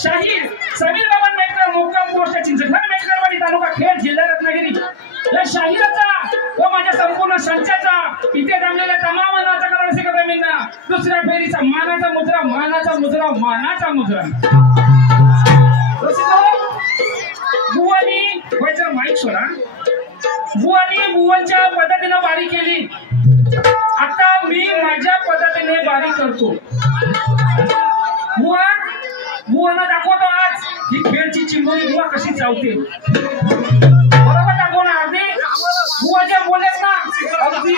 शाहीर समीर बाबन मेटकर मुक्काम पोस्ट चिंचघर मेटकरवाडी तालुका खेड जिल्हा रत्नागिरी या शाहिराचा व माझ्या संपूर्ण संचाचा इथे जमलेल्या तमाम नाटककार रसिक प्रेमींना दुसऱ्या फेरीचा मानाचा मुद्रा मानाचा मुद्रा मानाचा मुद्रा बुवानी वैजर माईक सोडा बुवानी बुवांच्या पद्धतीने बारी केली आता मी माझ्या पद्धतीने बारी करतो बुवांना दाखवतो आज ही खेळची चिंबोरी बुवा कशी चावते बरोबर दाखवणार अगदी बुवा जे बोलत ना अगदी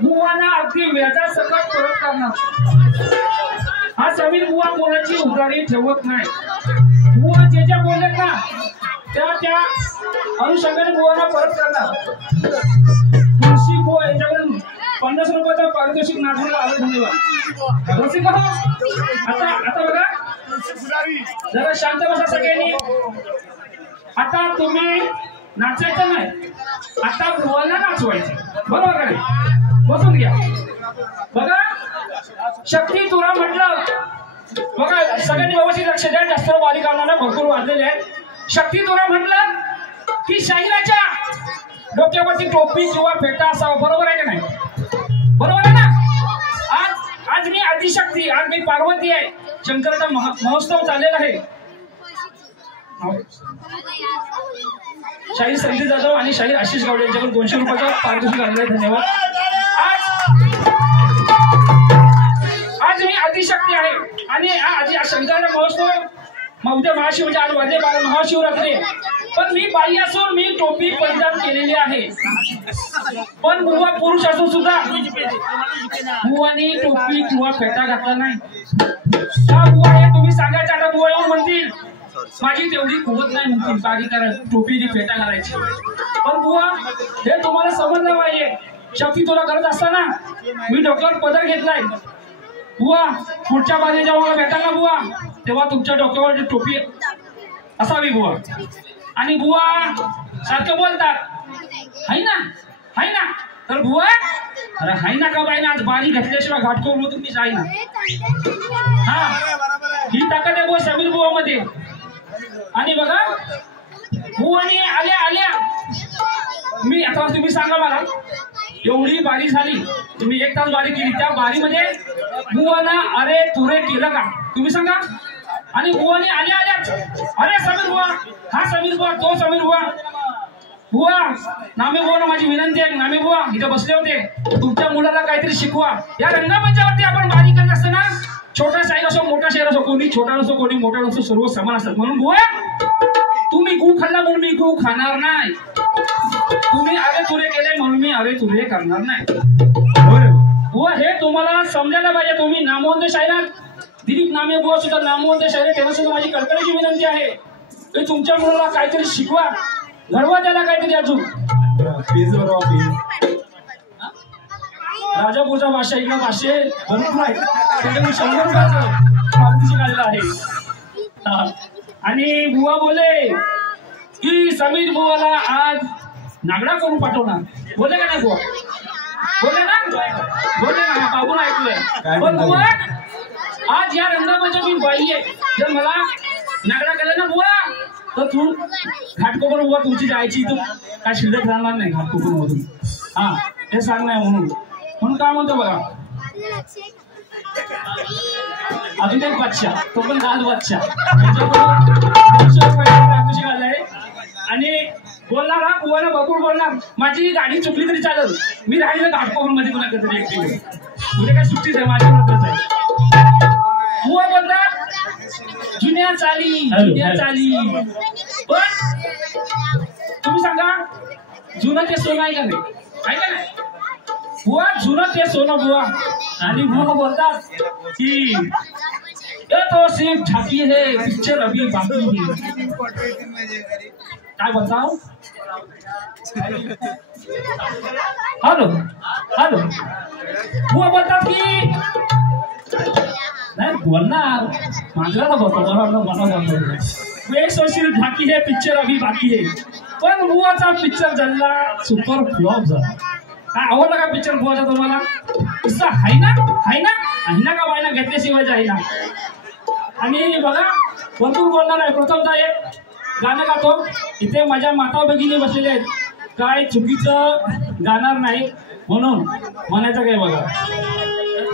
बुवांना अगदी व्याजा सकट परत करणार हा समीर बुवा कोणाची उधारी ठेवत नाही बुवा जे बोलत ना त्या अनुषंगाने बुवांना परत करणार तुळशी बुवा यांच्याकडून 50 रुपयाचा पारितोषिक नागपूरला आलं धन्यवाद आता बघा जरा शांत बसा सगळ्यांनी आता तुम्ही नाचायचं नाही आता बुवाला नाचवायचं बरोबर का बसून घ्या बघा शक्ती तुरा म्हटलं बघा सगळ्यांनी व्यवस्थित लक्ष द्या जास्त बालिकांना भरपूर वाजलेले आहेत शक्ती तुरा म्हटलं की शाहिराच्या डोक्यावरती टोपी किंवा फेटा असावा बरोबर आहे का नाही बरोबर आहे ना आज मी आदिशक्ती आज मी पार्वती आहे शंकराचा महोत्सव चाललेला आहे शाहीर संजय जाधव आणि शाहीर आशिष गावडे यांच्याकडून 200 रुपयाचा पारितोषिक आलेला आहे धन्यवाद आज मी आदिशक्ती आहे आणि आधी शंकराचा महोत्सव उद्या महाशिवरात्री आज वाजले 12 महाशिवरात्री पण मी बाई असून मी टोपी परिधान केलेली आहे पण बुवा पुरुष असून सुद्धा बुवानी टोपी किंवा फेटा घातला नाही का बुवा हे तुम्ही सांगायचं आता बुवा येऊन म्हणतील माझी तेवढी कुवत नाही म्हणतील बागी करा टोपी फेटा घालायची पण बुवा हे तुम्हाला समजलं पाहिजे शक्ती तुला करत असताना मी डोक्यावर पदर घेतलाय बुवा पुढच्या बाजूला जेव्हा भेटाल ना बुवा तेव्हा तुमच्या डोक्यावर टोपी असावी बुवा आणि बुवा सारखं बोलतात हाय ना तर बुवा अरे हाय ना का बाई ना आज बारी घातल्याशिवाय घाट करून तुम्ही जाई ना हा ही ताकद आहे बुवा समीर बुवा मध्ये आणि बघा बुवानी आल्या मी आता तुम्ही सांगा मला एवढी बारी झाली तुम्ही 1 तास बारी केली त्या बारीमध्ये बुवाला अरे तुरे केलं का तुम्ही सांगा आणि बुवानी आल्या अरे समीर बुवा हा समीर बुवा तो समीर बुवा नामे बुवा माझी विनंती आहे नामे बुवा इथे बसले होते तुमच्या मुलाला काहीतरी शिकवा या रंगमंचावरती आपण बारी करत असताना छोटा शाहीर असो मोठा शाहीर असो कोणी छोटा नसो कोणी मोठा नसो सर्व समान असतात म्हणून बुवा तुम्ही गू खाल्ला म्हणून मी गू खाणार नाही तुम्ही अरे तुरे केले म्हणून मी अरे तुरे करणार नाही बुवा हे तुम्हाला समजायला पाहिजे तुम्ही नामवंत शाहिरात दिलीप नामे बुवा सुद्धा नामवंत शाहीर त्यांना सुद्धा माझी कळकळीची विनंती आहे की तुमच्या मुलाला काहीतरी शिकवा घडवा त्याला काहीतरी अजून राजापूरचा भाषा इकडे भाषे भरपूर आहेत त्याच्यामुळे 100 रुपयाचं पारितोषिक आलेलं आहे आणि बुवा बोले की समीर बुवाला आज नागडा करून पाठवणार बोले का नाही बुवा बोले ना बाबून ऐकलंय पण बुवा आज या रंगामध्ये मी बाई आहे जर मला नागडा केला ना बुवा तर तू घाटकोपर बुवा तुमची जायची तू काय शिल्लक राहणार नाही घाटकोपर मधून हा हे सांगणार म्हणून काय म्हणतो बघा अजून एक बादशाह तो पण लाल बादशाह आणि बोलणार हा बुवाला भरपूर बोलणार माझी गाडी चुकली तरी चालेल मी राहिलं घाटकोपर मध्ये कुणा कधी एक उद्या काय सुट्टीच आहे माझ्या मताच आहे बुवा बोलतात जुन्या चाली पण तुम्ही सांगा जुनं ते सोनं आहे का नाही बुवा जुनं ते सोनं बुवा आणि बुवा बोलतात की ये तो सिर्फ झाकी है पिक्चर अभी बाकी है काय बताओ हॅलो बुवा बोलतात की नाही बोलणार मागला ना बोलतो एक सोशील झाकी है पिक्चर अभी बाकी है पण बुवाचा पिक्चर झाला सुपर फ्लॉप झाला काय आवडला का पिक्चर बुवाचा तुम्हाला हाय ना का बायना घेतल्याशिवाय आहे ना आणि बघा भरपूर बोलणार आहे. प्रथमतः एक गाणं गातो. इथे माझ्या माता भगिनी बसलेले आहेत, काय चुकीचं गाणार नाही म्हणून म्हणायचं काय बघा.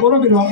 बरोबर फिरवा.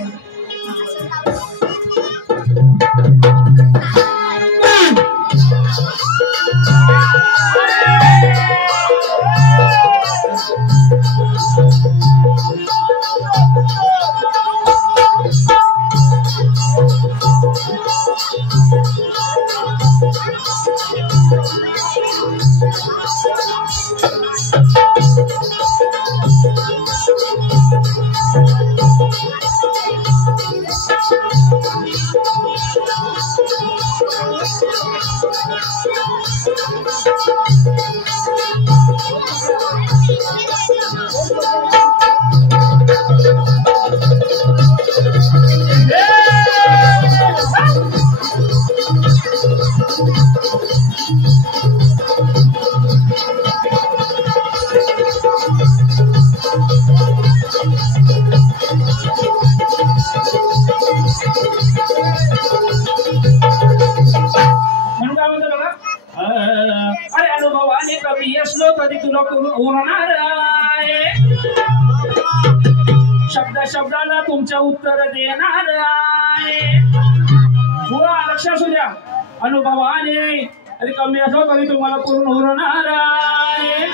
अरे अनुभवाने कमी असलो तरी तुला करून होणार आहे. शब्द शब्दाला तुमच्या उत्तर देणार आहे. पुरा लक्ष असू द्या. अनुभवाने तरी कमी असलो तरी तुम्हाला करून होणार आहे.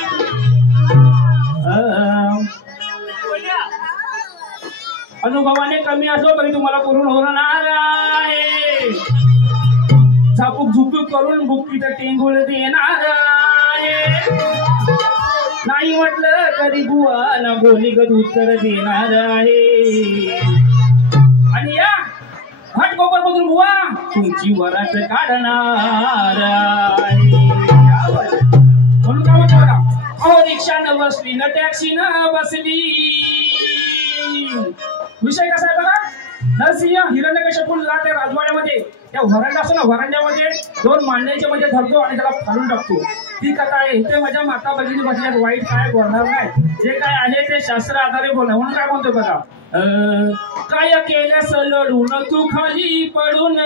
अनुभवाने कमी असलो तरी तुम्हाला करून होणार आहे. झापूक झुपूक करून बुक्कीत टेंगुळ देणार आहे. नाही म्हटलं तरी बुवा ना बोलीगत उत्तर देणार आहे. आणि या घाटकोपर मधून बुवा तुमची वरात काढणार आहे. म्हणून काय म्हणतो बघा. अहो रिक्षा न बसली न टॅक्सी न बसली. विषय कसा आहे बघा. नरसिंह हिरण्यकश्यपूला त्या राजवाड्यामध्ये त्या व्हरांडा असतो ना, व्हरांड्यामध्ये दोन मांडण्याचे म्हणजे धरतो आणि त्याला फाडून टाकतो. ती कथा आहे. इथे माझ्या माता भगिनी बसल्यात. वाईट काय बोलणार नाही. जे काय आहे ते शास्त्र आधारे बोलणार. म्हणून काय म्हणतो बघा. काय केल्यास लढून तू खाली पडून.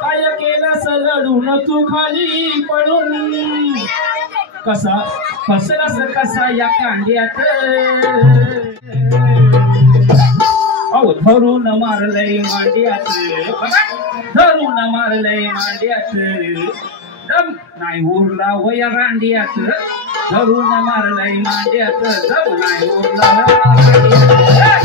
काय केल्यास लढून तू खाली पडून. कसा फसलास कसा या कांड्यात. अहो धरून मारलंय मांड्यात. धरून मारलंय मांड्यात. दम नाही उरला वया रांड्यात. धरून मारलंय मांड्यात. दम नाही उरला रांड्यात.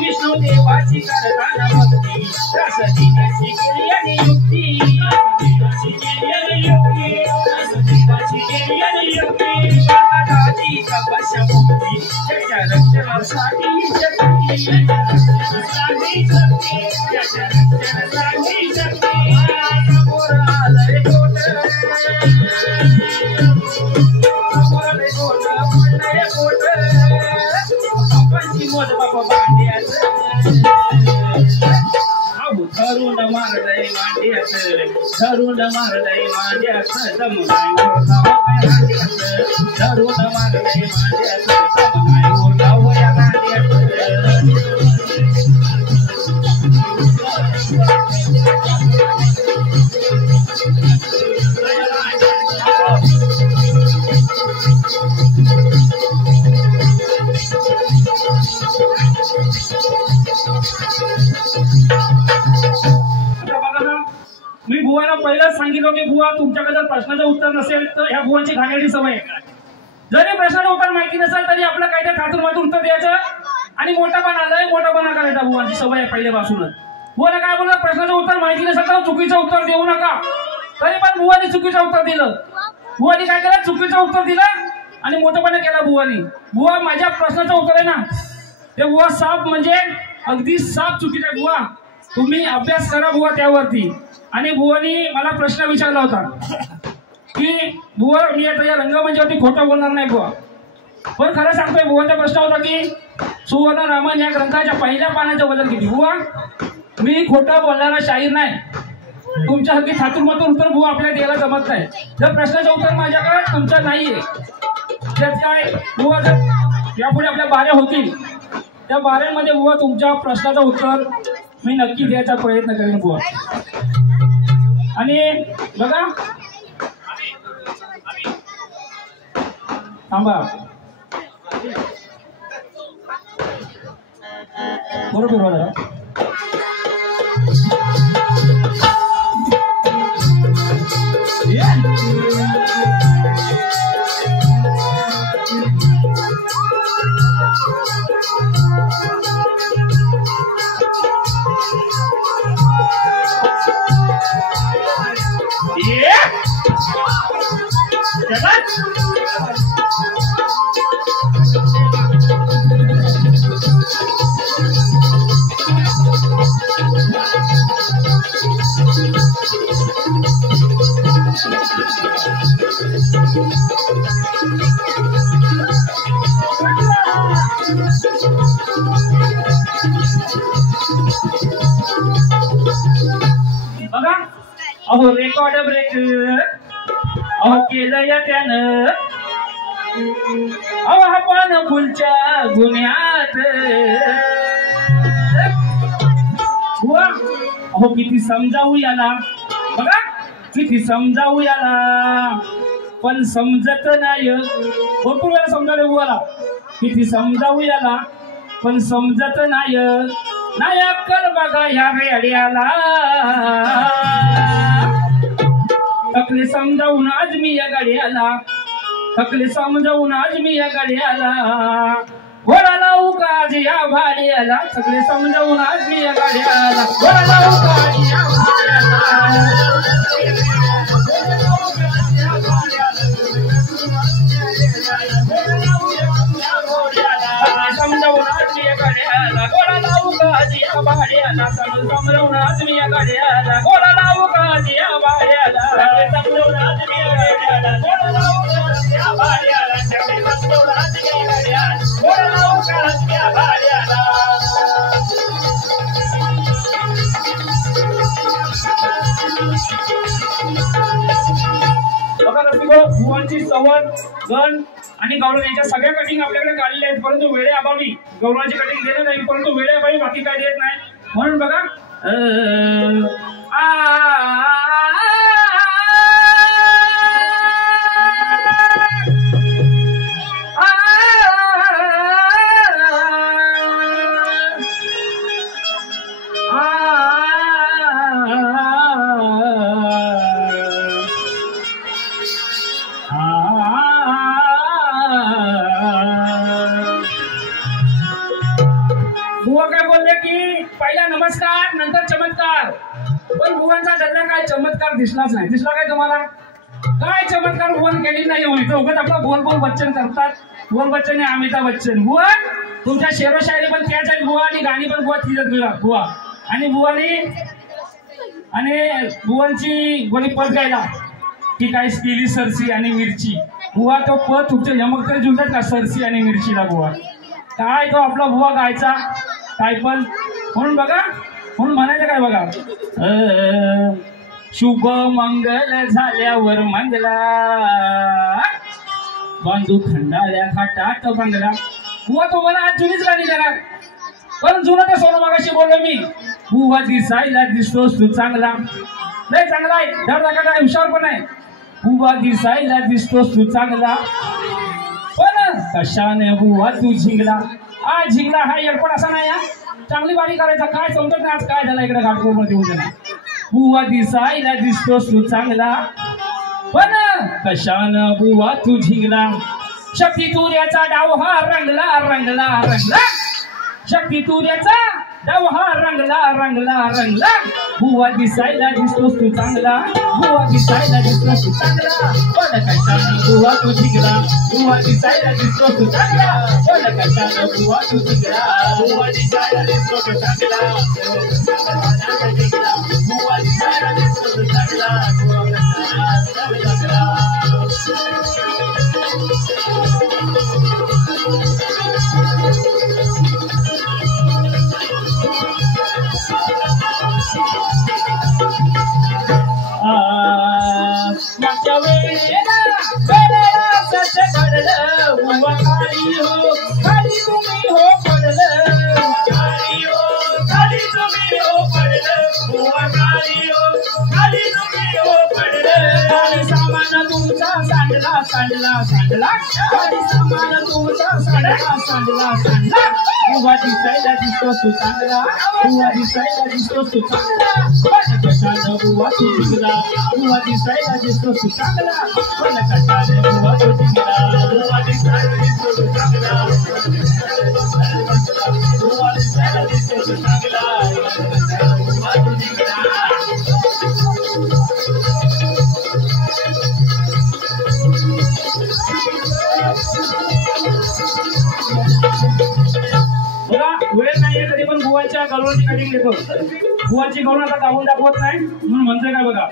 विष्णू देवाची करताना भक्ती रसदेवाची केली आणि युक्ती. तपस्यामुक्ती त्याच्या रक्षणासाठी शक्ती. त्याच्या रक्षणासाठी शक्ती. समोर आलंय गोट. समोर आलंय गोट. पडलंय गोट. पंची मोज बाबा भांड्यात. अहो धरून मारलंय मांड्यात. धरून मारलंय मांड्यात. दम नाही उरला वया रांड्यात. धरून मारलंय मांड्यात. दम नाही उरला वया रांड्यात. मी बुवाला पहिलाच सांगितलं की बुवा तुमच्याकडे जर प्रश्नाचं उत्तर नसेल तर ह्या बुवांची घाणेरडी सवय आहे. जरी प्रश्नाचं उत्तर माहिती नसेल तरी आपलं काहीतरी ठातून मातून उत्तर द्यायचं आणि मोठेपणा आलंय मोठेपणा करायचा. बुवांची सवय आहे पहिल्यापासूनच. बुवाला काय बोललं, प्रश्नाचं उत्तर माहिती नसेल तर चुकीचं उत्तर देऊ नका. तरी पण बुवानी चुकीचं उत्तर दिलं. बुवानी काय केलं, चुकीचं उत्तर दिलं आणि मोठेपणा केला बुवानी. बुवा माझ्या प्रश्नाचं उत्तर आहे ना ते बुवा साफ म्हणजे अगदी साफ चुकीचं आहे. बुवा तुम्ही अभ्यास करा बुवा त्यावरती. आणि बुवानी मला प्रश्न विचारला होता की बुवा मी आता या रंगमंचावरती खोटं बोलणार नाही बुवा. पण खरं सांगतोय, बुवाचा प्रश्न होता की सुवर्ण रामायण या ग्रंथाच्या पहिल्या पानाचं वजन किती? बुवा, मी खोटं बोलणारा शाहीर नाही. तुमच्या हक्की थातूरमातून उत्तर बुवा आपल्याला द्यायला जमत नाही. जर प्रश्नाचं उत्तर माझ्याकडे तुमचं नाहीये, त्यात काय बुवा, जर यापुढे आपल्या बाऱ्या होतील त्या बाऱ्यांमध्ये बुवा तुमच्या प्रश्नाचं उत्तर मी नक्की द्यायचा प्रयत्न करेन बुवा. आणि बघा, थांबा, बरोबर बघा. बघा, अहो रेकॉर्ड ब्रेक अहो केलं या त्यानं, अहो आपण फुलच्या गुन्ह्यात. बुवा, अहो किती समजावू याला, बघा किती समजावू याला, पण समजत नाही. भरपूर वेळा समजावलं बुवाला, किती समजावू याला पण समजत नाही. नाही अक्कल बघा ह्या रेड्याला, थकले समजावून आज मी या गाड्याला, थकले समजावून आज मी या गाड्याला, घोडा लावू का आज या भाड्याला, थकले समजावून आज मी या गाड्याला, घोडा लावू का आज या भाड्याला. समजावून आज मी या गाड्याला, घोडा लावू का आज या भाड्याला, समजावून आज मी या गाड्याला, घोडा लावू का आज या भाड्याला, समजावून आज मी या गाड्याला, घोडा लावू का आज या भाड्याला, समजावून आज मी या गाड्याला, घोडा लावू का आज या भाड्याला. बघा रसिको, भुवांची सवड, गण आणि गौरव यांच्या सगळ्या कटिंग आपल्याकडे काढलेल्या आहेत, परंतु वेळेअभावी गौरवाची कटिंग देत नाही, परंतु वेळेअभावी बाकी काय देत नाही. म्हणून बघा, बुवा काय बोलले की पहिला नमस्कार नंतर चमत्कार, पण बुवांचा धंदा काय चमत्कार दिसलाच नाही. दिसला काय तुम्हाला? काय चमत्कार बुवान केली नाही. होईल उगाच आपला बोल बोल बच्चन करतात. बोल बच्चन आणि अमिताभ बच्चन. बुवा तुमच्या शेरो शायरी पण त्याच आहेत बुवा, आणि गाणी पण बुवा तिथं बुवा. आणि बुवांची बोली पद गायला की काय केली सरसी आणि मिरची. बुवा तो पद तुमच्या यमक तरी जुळतात का सरसी आणि मिरचीला? बुवा काय तो आपला बुवा गायचा काय पण. म्हणून बघा, म्हणून म्हणायचं काय बघा, शुभ मंगल झाल्यावर मंगला, बांधू खंडाळ्या खाटात बंगला. बुवा तो मला आज जुनीच गाणी देणार, पण जुनं तर सोनं मागाशी बोललो मी. बुवा दिसायला दिसतोस तू चांगला, नाही चांगला आहे, धड लागा हुशार पण आहे. बुवा दिसायला दिसतोस तू चांगला, पण कशाने बुवा तू झिंगला. आज झिंगला हा येडपण असा नाही, चांगली बारी करायचा. काय समजत नाही आज काय झालं इकडे घाटकोर मध्ये उद्या. बुवा दिसायला दिसतोस तू चांगला, पण कशानं बुवा तू झिंगला. शक्ती तुऱ्याचा डाव हा रंगला रंगला रंगला, शक्ती तुऱ्याचा डाव हा रंगला रंगला रंगला. बुवा दिसायला दिसतोस तू चांगला, बुवा दिसायला दिसतोस तू चांगला, पण कशानं बुवा तू झिंगला. बुवा दिसायला दिसतोस तू चांगला, पण कशानं बुवा तू झिंगला. बुवा दिसायला दिसतोस तू चांगला, बुवा दिसायला दिसतोस तू चांगला, बुवा दिसायला दिसतोस तू चांगला. पडलं बुवा खाली हो खाली तुम्ही हो पडलं खाली हो खाली तुम्ही हो पडलं बुवा खाली हो खाली तुम्ही हो पडलं खाली सामान तुमचा सांडला सांडला सांडला खाली सामान तुमचा सांडला सांडला सांडला बुवा दिसायला दिसतो तू चांगला बुवा दिसायला दिसतो तू चांगला पण कशानं बुवा तू जिंकला बुवा दिसायला दिसतो तू चांगला पण कशानं बुवा तू जिंकला बुवा दिसायला दिसतो तू चांगला बुवा दिसायला दिसतो तू चांगला बुवा तू जिंकला वेळ नाहीये तरी पण बुवाच्या गलवाची कटिंग घेतो बुवाची गौण आता गाऊन दाखवत नाही म्हणून म्हणतोय काय बघा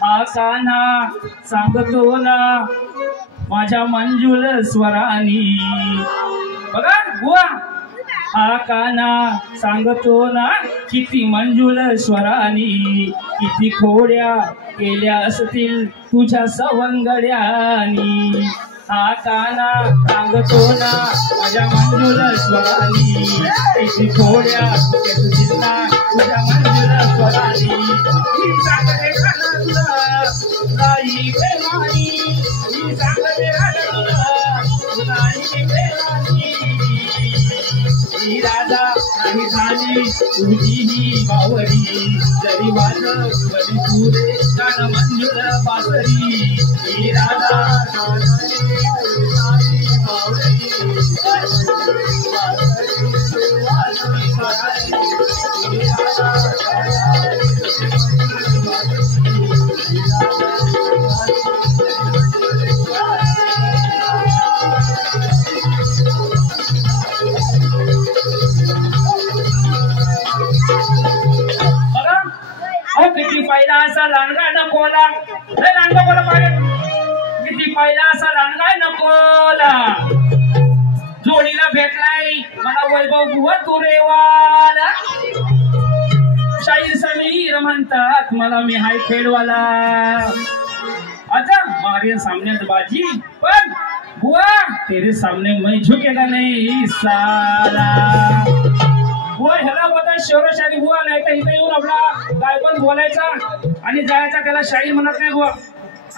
हा कान्हा सांगतो ना माझ्या मंजुल स्वरानी बघा बुवा हा कान्हा सांगतो ना किती मंजुल स्वरानी किती खोड्या केल्या असतील तुझ्या सवंगड्यानी हा काना सांगतो ना माझ्या मंजुल स्वरानी किती खोड्या केल्या ना तुझ्या मंजुल स्वरानी ही सांगते खाना तुला नाही बेमानी ही सांगते खाना तुला नाही बेमानी ही राजा आणि झाली तुझी ही बावरी जरी वाजत बरी तुरे गाणं मंजुल बासरी ही राजा किती पहिला असा लांडगा नकोला हे लांडगा कोला पाहिजे किती पहिला असा लांडगा नकोला जोडीला भेटलाय मला वैभव बुवा तुरेवाला शाहीर समीर म्हणतात मला मी हाय खेडवाला अच्छा मारे सामने बाजी पण बुआ तेरे सामने मैं झुकेगा नहीं साला बुवा ह्याला बघा शौर्यशाली बुवा नाही तर इथे येऊन आपला गायपण बोलायचा आणि जायचा त्याला शाहीर म्हणत नाही बुवा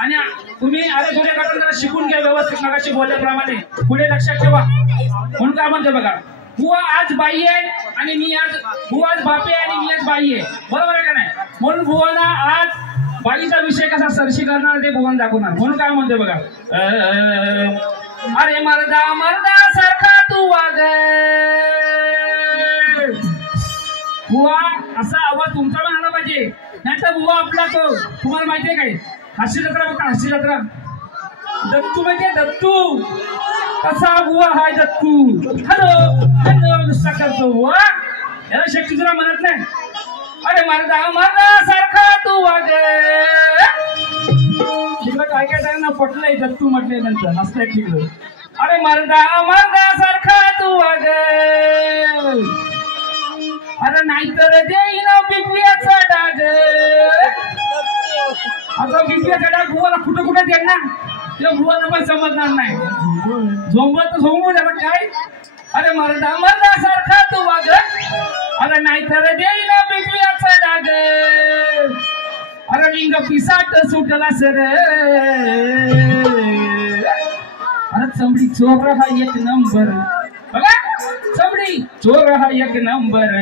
आणि तुम्ही अरे थोडे काढून त्याला शिकून घ्या व्यवस्थित मगाशी बोलल्याप्रमाणे पुढे लक्षात ठेवा म्हणून काय म्हणते बघा बुवा आज बाई आहे आणि मी आज बुवा आज बापे आहे आणि मी आज बाई आहे बरोबर आहे का नाही म्हणून बुवाला आज बाईचा विषय कसा सरशी करणार ते बुवान दाखवणार म्हणून काय म्हणते बघा अरे मर्दा मर्दा सारखा तू वाग बुवा असा आवाज तुमचा पण आला पाहिजे नाही तर बुवा आपला तो तुम्हाला माहितीये काय हास्य जत्रा बघा हास्य जत्रा दत्तू माहितीये दत्तू कसा बुवा हाय दत्तू हॅलो हॅलो नुसता करतो बुवा याला शक्ती तुला म्हणत नाही अरे मर्दा मर्दा सारखा तू वाग तिकडं काय काय त्यांना पटलंय दत्तू म्हटलंय नंतर असतंय तिकडं अरे मर्दा मर्दा सारखा तू वाग अरे नाहीतर देईन बिबव्याचा डाग आता बिबव्याचा डाग बुवाला कुठं कुठं देणार ना त्या बुवाला पण समजणार नाही झोंबत तर झोंबू त्याला काय अरे मर्दा मर्दा सारखा तू वाग अरे नाहीतर देईन बिबव्याचा डाग अरे लिंग पिसाट सुटला सर अरे चमडी चोर हा एक नंबर बघा चमडी चोर हा एक नंबर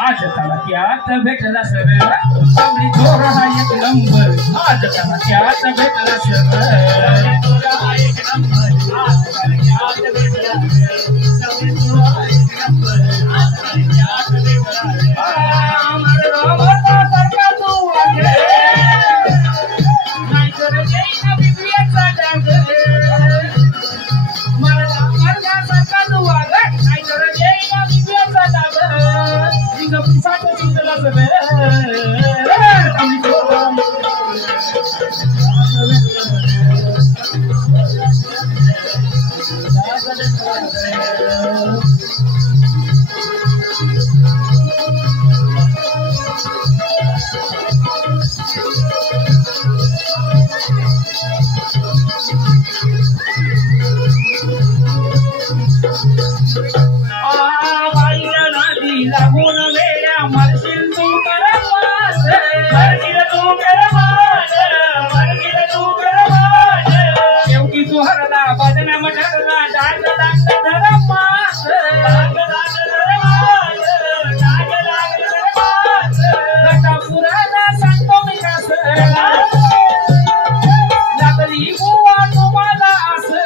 आज त्याला त्यात भेटला सर चमडी चोर हा एक नंबर आज त्याला त्यात भेटला सर चोर हा एक नंबर आज त्याला त्यात भेटला चमडी चोर हा एक नंबर आज त्याला त्यात भेटला मर्दा सारखा तू वाग नाहीतर देईन बिबव्याचा डाग मर्दा मर्दा सारखा तू वाग नाहीतर देईन बिबव्याचा डाग लिंग पिसाट सुटला सर ठरला बदनाम ठरला डाग लागला धर्मास पुराला सांगतो मी कसं लागली बुवा तुम्हाला असं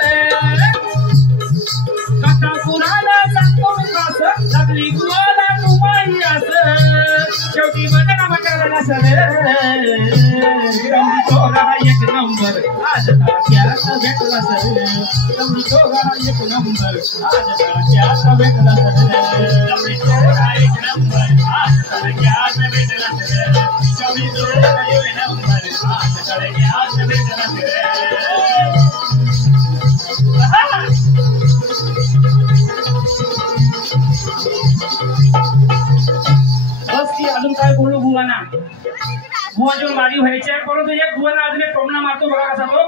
पुराला सांगतो मी कसं लागली बुवाला तुम्हाही असं शेवटी बदनाम ठरला सर एक नंबर आज तारख्यात भेटला सर कमी दोघा एक नंबर आज तारख्यात भेटला सर एक नंबर आज तारख्यात भेटला सर कमी दोघा एक नंबर आज तारख्यात भेटला सर बस की अजून काय बोलू बुवाना बुवा जो गाडी व्हायची आहे परंतु एक बुवाना अजून एक टोमणा मारतो बघा कसा तो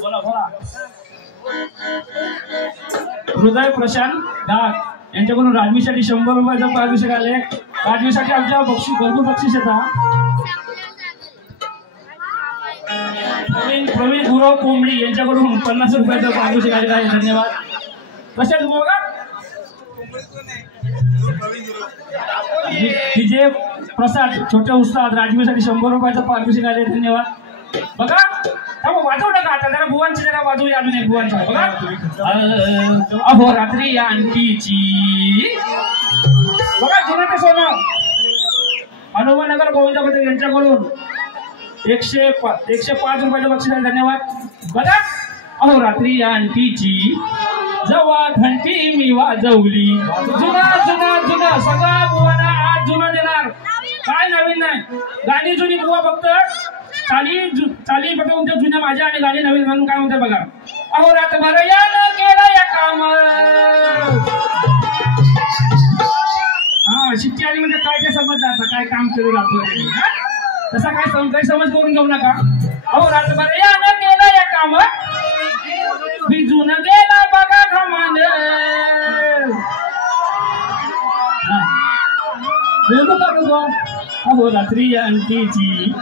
बोला बोला हृदय प्रशांत डाग यांच्याकडून राजमीसाठी 100 रुपयाचं पारितोषिक आले राजमीसाठी आमच्या बक्षीस भरपूर बक्षीस येतात प्रवीण गुरव कोंबडी यांच्याकडून 50 रुपयाचं पारितोषिक आलेलं आहे धन्यवाद तसेच बघा विजय प्रसाद छोटे उस्ताद राजमीसाठी 100 रुपयाचं पारितोषिक आले धन्यवाद बघा वाजवू नका आता जरा बुवांची जरा वाजवूया अजून एक बुवांचा बघा अहो रात्री आणखीची बघा जुनं ते सोनं हनुमाननगर गोविंदपती यांच्याकडून 105 रुपयाचं बक्षीस आहे धन्यवाद बघा अहो रात्री आणखीची जवा घंटी मी वाजवली जुना जुना जुना सगळा बुवाना आज जुना देणार काय नवीन नाही गाणी जुनी बुवा फक्त चाली फक्त तुमच्या जुन्या माझ्या आणि गाणी नवीन म्हणून काय म्हणते बघा अहो रातभर यानं केलं या काम हा शिट्टी आली म्हणजे काय ते समजलं आता काय काम केलं रातभर तसा काय गैरसमज करून घेऊ नका अहो रातभर यानं केलं या काम भिजून गेला बघा घमान अहो रात्री आणखीची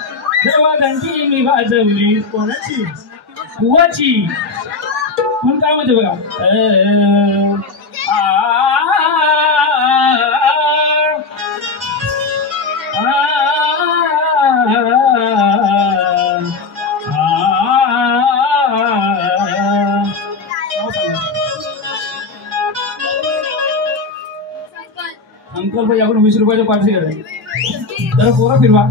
जेव्हा घंटी मी वाजवली कोणाची बुवाची म्हणून काय म्हणते बघा अंकल भाई आपण 20 रुपयाचं पार्टी करायचं तर पोरा फिरवा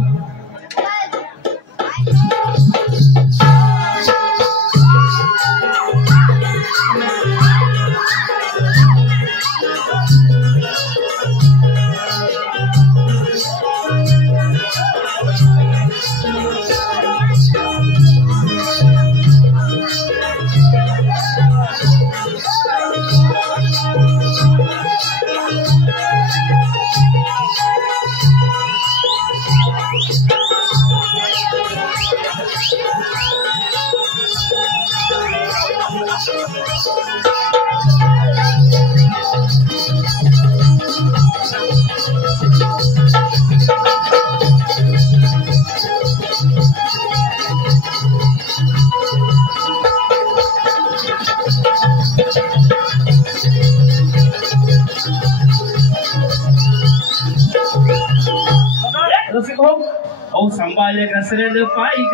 संभाले घसरेल पाय ग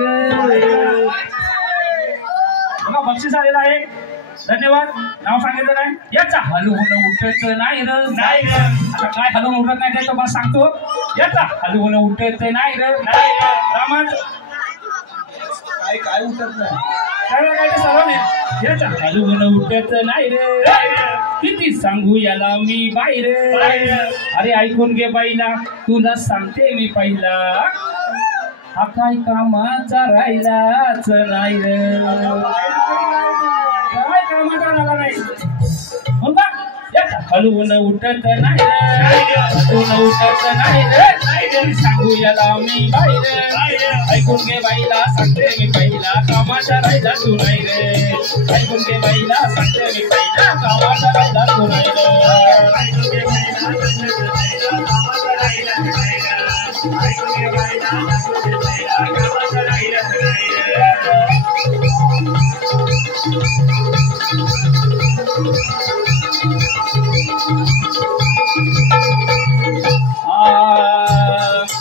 बक्षीस आलेलं आहे धन्यवाद नाव सांगितलं नाही याचा हलवून उठायचं नाही र आता काय हलवून उठत नाही ते तर बस सांगतो याचा हलवून उठायचं नाही र रामाच काय उठत नाही काय सर्व नाही याचा हलवून उठायचं नाही रे किती सांगू याला मी बाहेर अरे ऐकून घे बाईला तुला सांगते मी पहिला हा काय कामाचा राहिलाच नाही रे काय कामाचा राहिला नाही म्हणता याचा हलवून उठत नाही रे हलवून उठत नाही रे सांगू याला मी बाहेर ऐकून घे बाईला सांगते मी पहिला कामाचा राहिला तू नाही रे ऐकून घे बाईला सांगते मी पहिला कामाचा राहिला तू नाही रे ऐकून घे बाईला सांगते मी पहिला कामाचा राहिला तू नाही रे ऐकून घे बाईला सांगते मी पहिला कामाचा राहिला तू नाही रे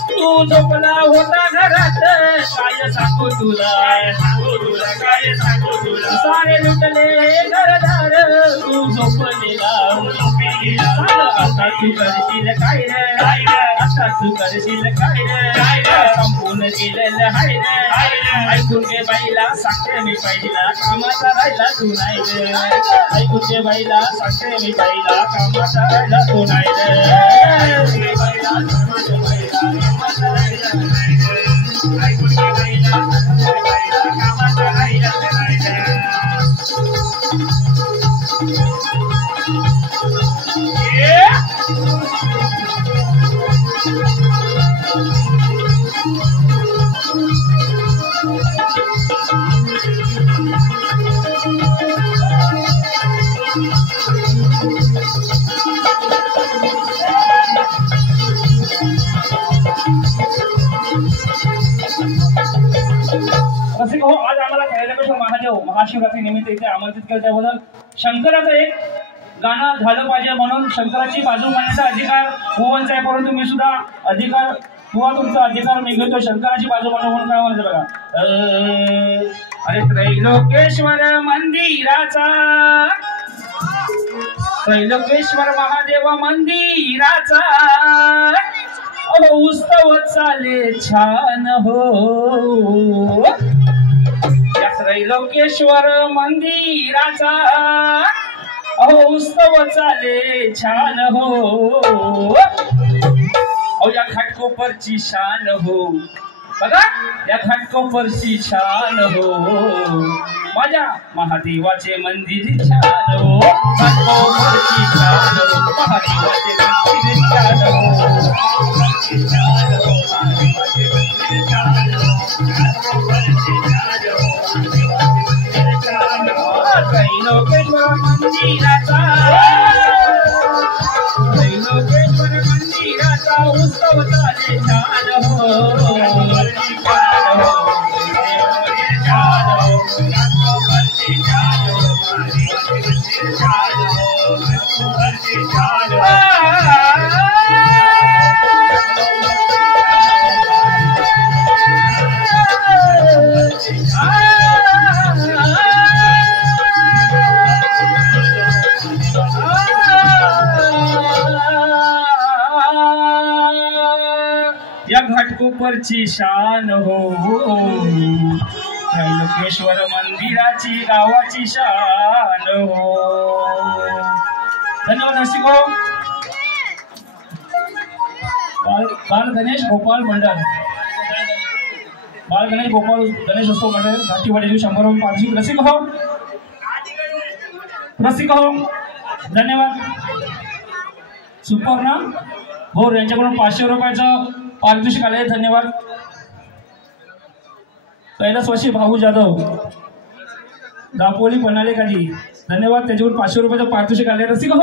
तू झोपला होता घरात काय सांगू तुला काय सांगू तुला सारे लुटले घरदार तू झोपलेला आता तू करशील काय रे आता तू करशील काय रे संपून गेलेलं हाय रे ऐकून घे बाईला सांगते मी पहिला कामाचा राहिला तू नाही रे ऐकून घे बाईला सांगते मी पहिला कामाचा राहिला तू नाही रे रसिक हो, आज आम्हाला कैलासेश्वर महादेव महाशिवरात्री निमित्त इथे आमंत्रित केलं त्याबद्दल शंकराचं एक गाणं झालं पाहिजे म्हणून शंकराची बाजू मांडण्याचा अधिकार भुवनचा आहे, परंतु मी सुद्धा अधिकार किंवा तुमचा अधिकार मी घेतो शंकराची बाजू मांडणं म्हणून काय म्हणायचं बघा. अरे त्रैलोकेश्वर मंदिराचा त्रैलोकेश्वर महादेव मंदिराचा उत्सव चाले छान हो या त्रैलोकेश्वर मंदिराचा उत्सव चाले छान हो या घाटकोपरची शान हो बघा या घाटकोपरची शान हो माझ्या महादेवाचे मंदिर छान हो घाटकोपरची शान हो महादेवाचे मंदिर छान हो त्रैलोकेश्वर मंदिराचा त्रैलोकेश्वर मंदिराचा उत्सव चाले छान हो या घाटकोपरची शान हो त्रैलोकेश्वर मंदिराची गावाची शान हो. धन्यवाद रसिक हो. बाल गणेश गोपाल मंडळ बाल गणेश गोपाल गणेश उत्सव मंडळ घाटीवाडी 100 पारितोषिक रसिक हो रसिक हो धन्यवाद. सुपर ना हो यांच्याकडून 500 रुपयाचं पारितोषिक आले धन्यवाद. कैलासवासी भाऊ जाधव दापोली पन्हाळे खाली धन्यवाद त्याच्याकडून 500 रुपयाचं पारितोषिक आले. रसिक हो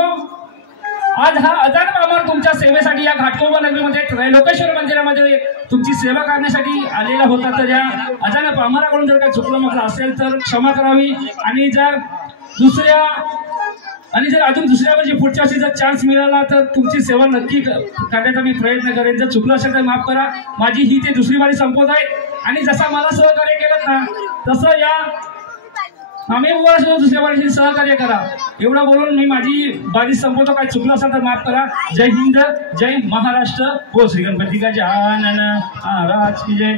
आज हा अचानक आम्हाला तुमच्या सेवेसाठी या घाटकोपर नगरीमध्ये त्रैलोकेश्वर मंदिरामध्ये तुमची सेवा करण्यासाठी आलेला होता तर या अचानक आम्हालाकडून जर काही चुकलं म्हटलं असेल तर क्षमा करावी आणि जर अजून दुसऱ्या वर्षी पुढच्या वर्षी जर चान्स मिळाला तर तुमची सेवा नक्की करण्याचा मी प्रयत्न करेन. जर चुकलं असेल तर माफ करा. माझी ही ते दुसरी बारी संपत आहे आणि जसा मला सहकार्य केलं ना तसं या आम्ही दुसऱ्या बारीशी सहकार्य करा एवढं बोलून मी माझी बारी संपवतो. काही चुकलं असेल तर माफ करा. जय हिंद जय महाराष्ट्र. बोल श्री गणपती का जय महाराज की जय.